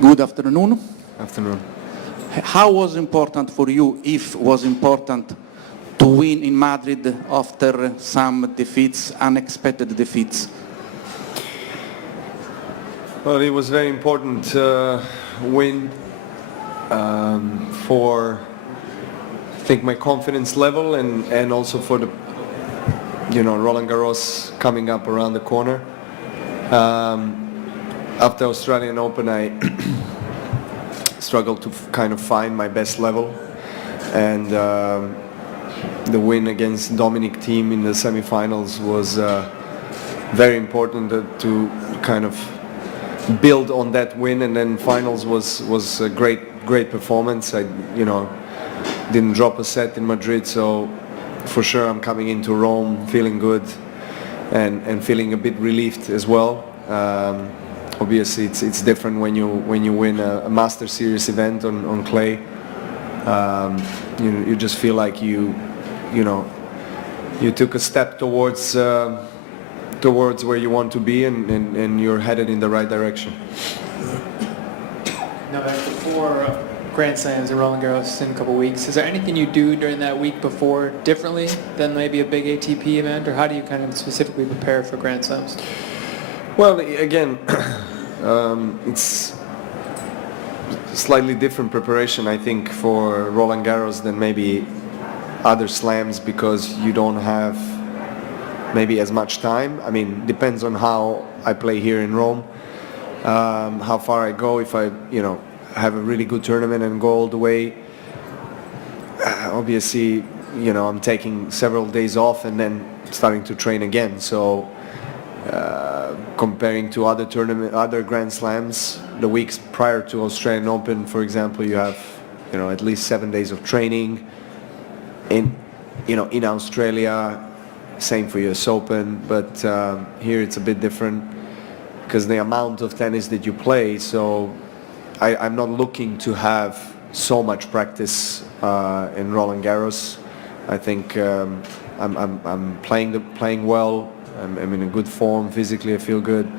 Good afternoon. Afternoon. How was important for you, if was important, to win in Madrid after some defeats, unexpected defeats? Well, it was very important win for, I think, my confidence level and also for the, Roland Garros coming up around the corner. After Australian Open, I struggled to kind of find my best level, and the win against Dominic Thiem in the semifinals was very important to kind of build on that win, and then finals was a great performance. I didn't drop a set in Madrid, so for sure I'm coming into Rome feeling good and feeling a bit relieved as well. Obviously it's different when you win a Master Series event on clay. You just feel like you took a step towards where you want to be, and you're headed in the right direction. Novak, before Grand Slams and Roland Garros in a couple of weeks, is there anything you do during that week before differently than maybe a big ATP event, or how do you kind of specifically prepare for Grand Slams? Well, again, it's slightly different preparation, I think, for Roland Garros than maybe other slams, because you don't have maybe as much time. I mean, depends on how I play here in Rome, how far I go. If I, have a really good tournament and go all the way, obviously, I'm taking several days off and then starting to train again. So comparing to other Grand Slams, the weeks prior to Australian Open, for example, you have, at least 7 days of training. In Australia, same for US Open, but here it's a bit different because the amount of tennis that you play. So I'm not looking to have so much practice in Roland Garros. I think I'm playing well. I'm in a good form physically. I feel good.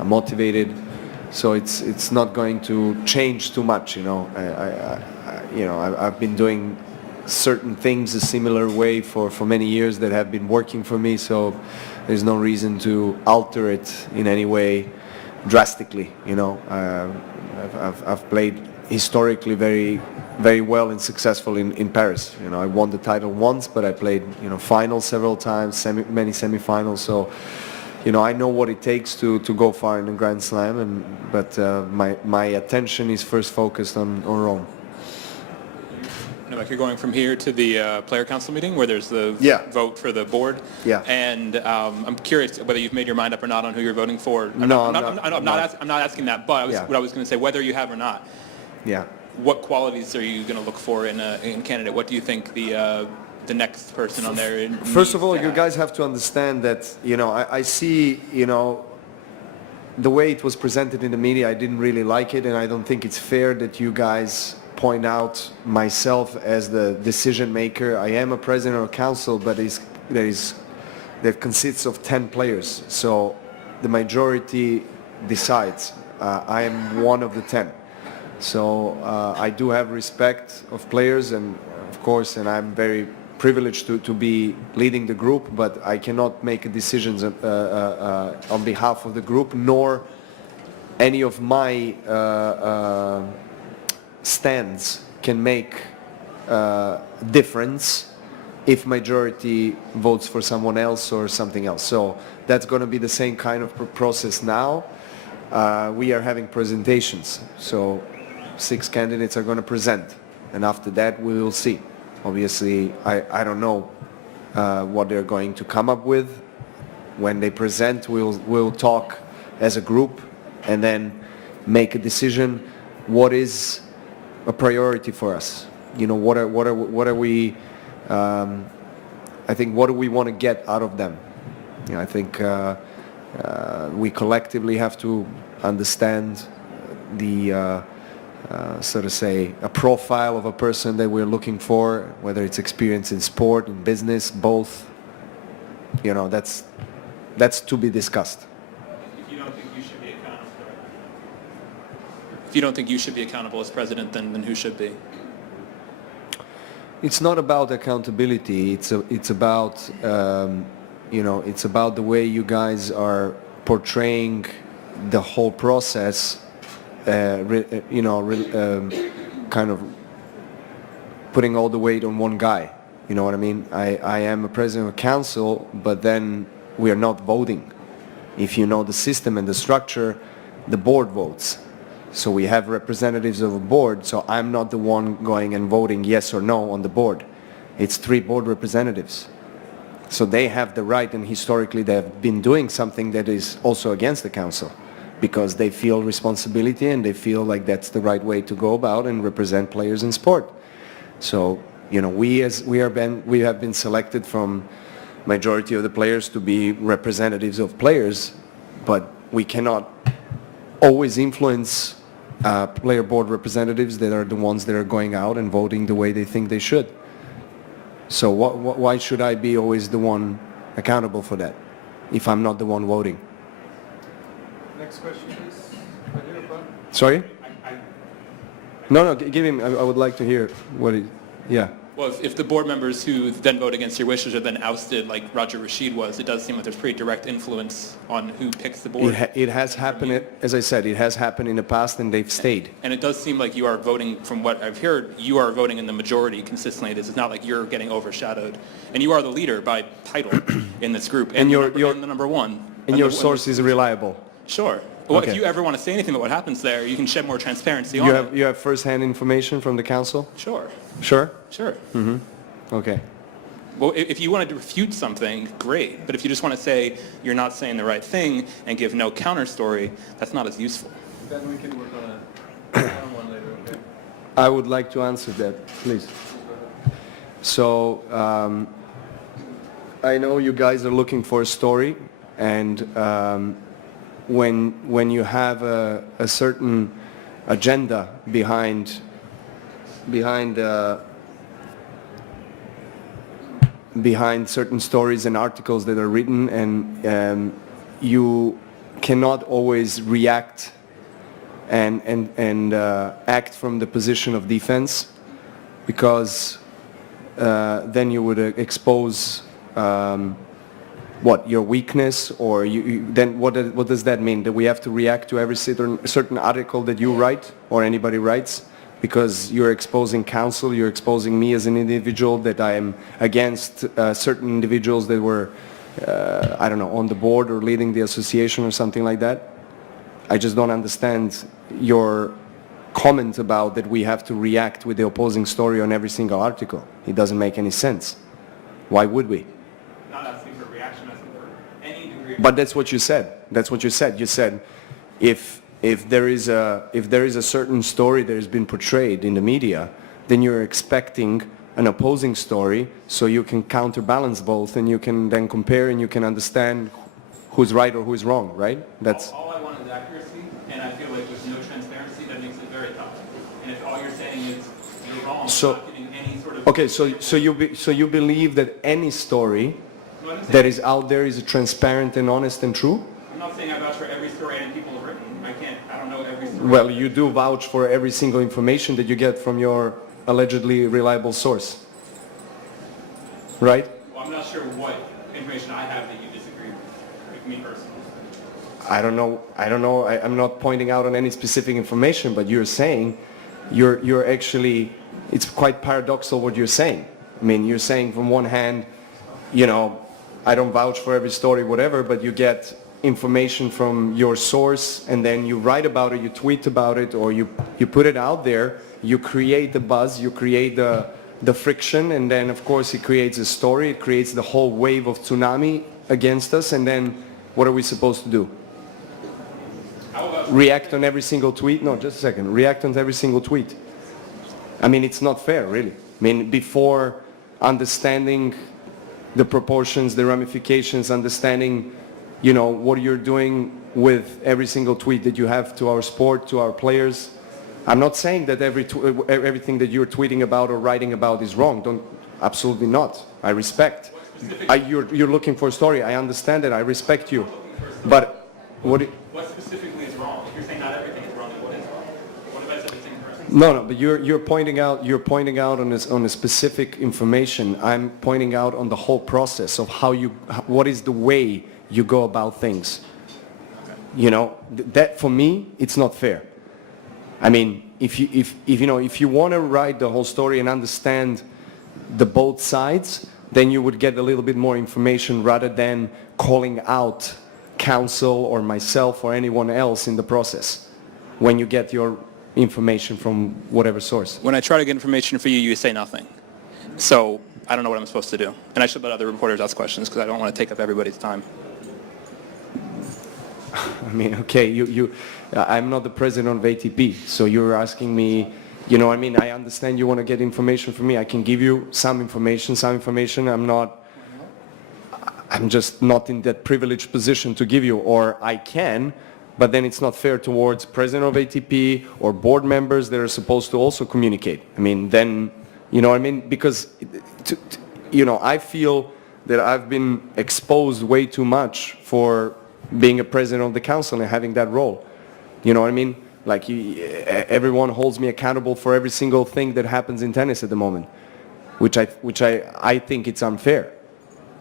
I'm motivated. So it's not going to change too much. I've been doing certain things a similar way for many years that have been working for me. So there's no reason to alter it in any way drastically. I've played historically very, very well and successful in Paris. I won the title once, but I played, finals several times, many semifinals. So, I know what it takes to go far in the Grand Slam, but my attention is first focused on Rome. Like you're going from here to the player council meeting where there's the vote for the board. Yeah. And I'm curious whether you've made your mind up or not on who you're voting for. I'm not asking that, but what I was going to say, whether you have or not. Yeah. What qualities are you going to look for in a candidate? What do you think the next person on there? First of all, you guys have to understand that I see the way it was presented in the media. I didn't really like it, and I don't think it's fair that you guys point out myself as the decision maker. I am a president of council, but that consists of 10 players. So the majority decides. I am one of the 10. So I do have respect of players, and of course, and I'm very privileged to be leading the group, but I cannot make decisions on behalf of the group, nor any of my stands can make difference if majority votes for someone else or something else. So that's going to be the same kind of process now. We are having presentations, so 6 candidates are going to present, and after that we will see. Obviously, I don't know what they're going to come up with. When they present, we'll talk as a group and then make a decision. What is a priority for us? What are we? I think what do we want to get out of them? I think we collectively have to understand the so to say a profile of a person that we're looking for, whether it's experience in sport, in business, both. That's to be discussed. If you don't think you should be a If you don't think you should be accountable as president, then who should be? It's not about accountability. It's about it's about the way you guys are portraying the whole process. Kind of putting all the weight on one guy. You know what I mean? I am a president of council, but then we are not voting. If you know the system and the structure, the board votes. So we have representatives of a board, so I'm not the one going and voting yes or no on the board. It's 3 board representatives. So they have the right, and historically they have been doing something that is also against the council, because they feel responsibility and they feel like that's the right way to go about and represent players in sport. So, we have been selected from majority of the players to be representatives of players, but we cannot always influence player board representatives that are the ones that are going out and voting the way they think they should. So why should I be always the one accountable for that if I'm not the one voting? Next question, please. Sorry? No, give him. I would like to hear what he. Yeah. Well, if the board members who then vote against your wishes are then ousted, like Roger Rashid was, it does seem like there's pretty direct influence on who picks the board. It has happened, as I said, it has happened in the past, and they've stayed. And it does seem like you are voting, from what I've heard, you are voting in the majority consistently. This is not like you're getting overshadowed. And you are the leader by title in this group. And you're the number one. And your source is reliable. Sure. Well, Okay. if you ever want to say anything about what happens there, you can shed more transparency on it. You have first-hand information from the council? Sure. Sure? Sure. Okay. Well, if you wanted to refute something, great. But if you just want to say you're not saying the right thing and give no counter story, that's not as useful. Then we can work on a one later, okay? I would like to answer that, please. So, I know you guys are looking for a story, and when you have a certain agenda behind certain stories and articles that are written, and you cannot always react and act from the position of defense, because then you would expose your weakness, or then what does that mean? That we have to react to every certain article that you write or anybody writes? Because you're exposing council, you're exposing me as an individual, that I am against certain individuals that were, on the board or leading the association or something like that. I just don't understand your comment about that we have to react with the opposing story on every single article. It doesn't make any sense. Why would we? Not asking for reaction, asking for any degree of... But that's what you said. That's what you said. You said if there is a certain story that has been portrayed in the media, then you're expecting an opposing story, so you can counterbalance both, and you can then compare, and you can understand who's right or who's wrong, right? That's all I want is accuracy, and I feel like with no transparency, that makes it very tough. And if all you're saying is you're wrong, So- not giving any sort of... okay. So you believe that any story that is out there is transparent and honest and true? I'm not saying I vouch for every story any people have written. I don't know every story. Well, you do vouch for every single information that you get from your allegedly reliable source, right? Well, I'm not sure what information I have that you disagree with me personally. I don't know. I'm not pointing out on any specific information, but you're saying, you're actually, it's quite paradoxical what you're saying. I mean, you're saying from one hand, I don't vouch for every story, whatever, but you get information from your source, and then you write about it, you tweet about it, or you put it out there, you create the buzz, you create the friction, and then of course it creates a story, it creates the whole wave of tsunami against us, and then what are we supposed to do? React on every single tweet? No, just a second. React on every single tweet. I mean, it's not fair, really. I mean, before understanding the proportions, the ramifications, understanding what you're doing with every single tweet that you have to our sport, to our players. I'm not saying that everything that you're tweeting about or writing about is wrong. Absolutely not. I respect. You're looking for a story. I understand that. I respect you. But what specifically is wrong? If you're saying not everything is wrong, then what is wrong? No, but you're pointing out on a specific information. I'm pointing out on the whole process of what is the way you go about things. You know, that for me, it's not fair. I mean, if you want to write the whole story and understand the both sides, then you would get a little bit more information rather than calling out counsel or myself or anyone else in the process when you get your information from whatever source. When I try to get information for you, you say nothing. So I don't know what I'm supposed to do. And I should let other reporters ask questions because I don't want to take up everybody's time. I mean, okay, I'm not the president of ATP, so you're asking me, you know, I mean, I understand you want to get information from me. I can give you some information. I'm just not in that privileged position to give you, or I can, but then it's not fair towards president of ATP or board members that are supposed to also communicate. I mean, then, you know what I mean? Because, you know, I feel that I've been exposed way too much for being a president of the council and having that role. You know what I mean? Like, everyone holds me accountable for every single thing that happens in tennis at the moment, which I think it's unfair,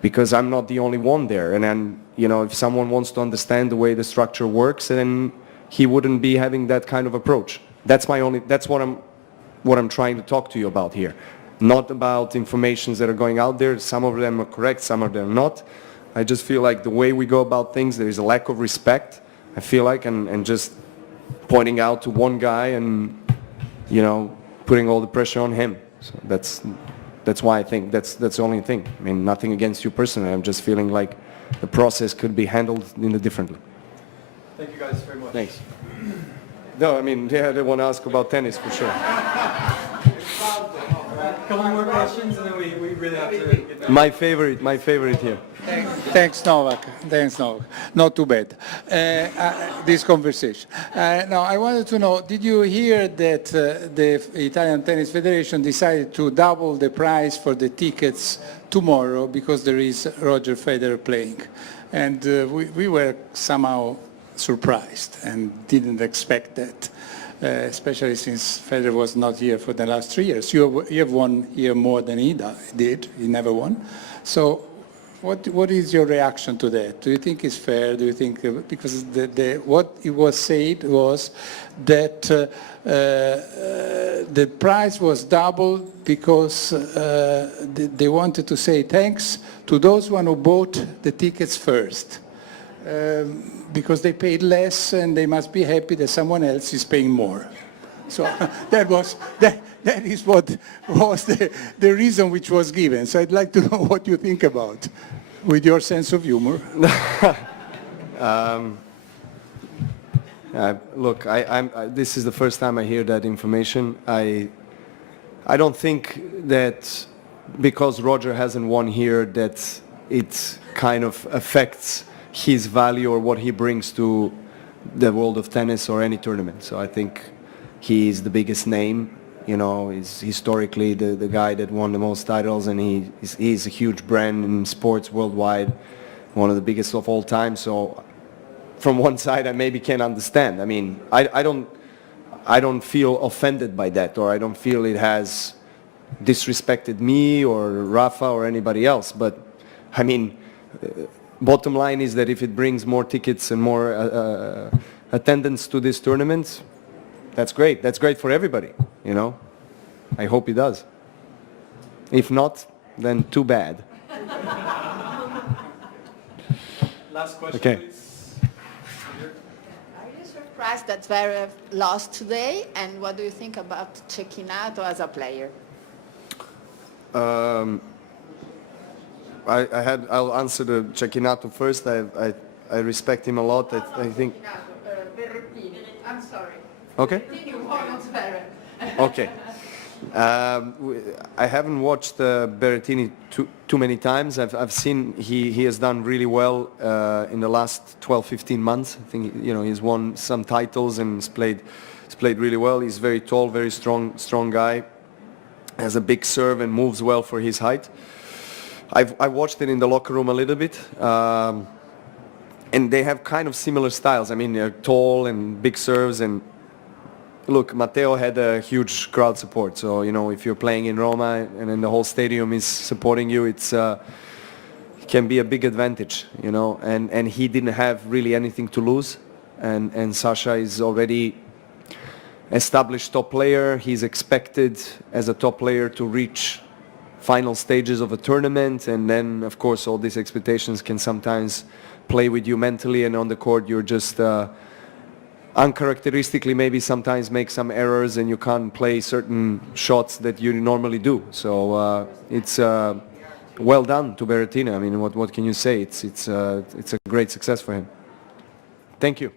because I'm not the only one there. And then, you know, if someone wants to understand the way the structure works, then he wouldn't be having that kind of approach. That's what I'm trying to talk to you about here. Not about informations that are going out there. Some of them are correct, some of them are not. I just feel like the way we go about things, there is a lack of respect, I feel like, and just pointing out to one guy and, you know, putting all the pressure on him. So that's why I think that's the only thing. I mean, nothing against you personally. I'm just feeling like the process could be handled differently. Thank you guys very much. Thanks. No, I mean, yeah, they want to ask about tennis for sure. A couple more questions and then we really have to get back. My favorite here. Thanks, Novak. Not too bad. This conversation. Now, I wanted to know, did you hear that the Italian Tennis Federation decided to double the price for the tickets tomorrow because there is Roger Federer playing? And we were somehow surprised and didn't expect that, especially since Federer was not here for the last 3 years. You have won here more than he did. He never won. So what is your reaction to that? Do you think it's fair? Do you think, because what it was said was that the price was doubled because they wanted to say thanks to those one who bought the tickets first. Because they paid less and they must be happy that someone else is paying more. So that is what was the reason which was given. So I'd like to know what you think about, with your sense of humor. Look, this is the first time I hear that information. I don't think that because Roger hasn't won here that it kind of affects his value or what he brings to the world of tennis or any tournament. So I think he is the biggest name, you know, he's historically the guy that won the most titles, and he's a huge brand in sports worldwide, one of the biggest of all time. So from one side I maybe can understand. I mean, I don't feel offended by that, or I don't feel it has disrespected me or Rafa or anybody else. But I mean, bottom line is that if it brings more tickets and more attendance to this tournament, that's great. That's great for everybody, you know. I hope it does. If not, then too bad. Last question, Okay. please. Are you surprised that Zverev lost today? And what do you think about Cecchinato as a player? I'll answer the Cecchinato first. I respect him a lot. I think. Berrettini. I'm sorry. Okay. Berrettini won on Zverev. Okay. I haven't watched Berrettini too many times. I've seen he has done really well in the last 12-15 months. I think, you know, he's won some titles and he's played really well. He's very tall, very strong guy. Has a big serve and moves well for his height. I watched it in the locker room a little bit, and they have kind of similar styles. I mean, they're tall and big serves, and Look, Matteo had a huge crowd support, so you know, if you're playing in Roma and then the whole stadium is supporting you, it can be a big advantage, you know. And he didn't have really anything to lose, and Sasha is already established top player. He's expected as a top player to reach final stages of a tournament, and then of course all these expectations can sometimes play with you mentally, and on the court you're just uncharacteristically maybe sometimes make some errors and you can't play certain shots that you normally do. So it's well done to Berrettini. I mean, what can you say? It's a great success for him. Thank you.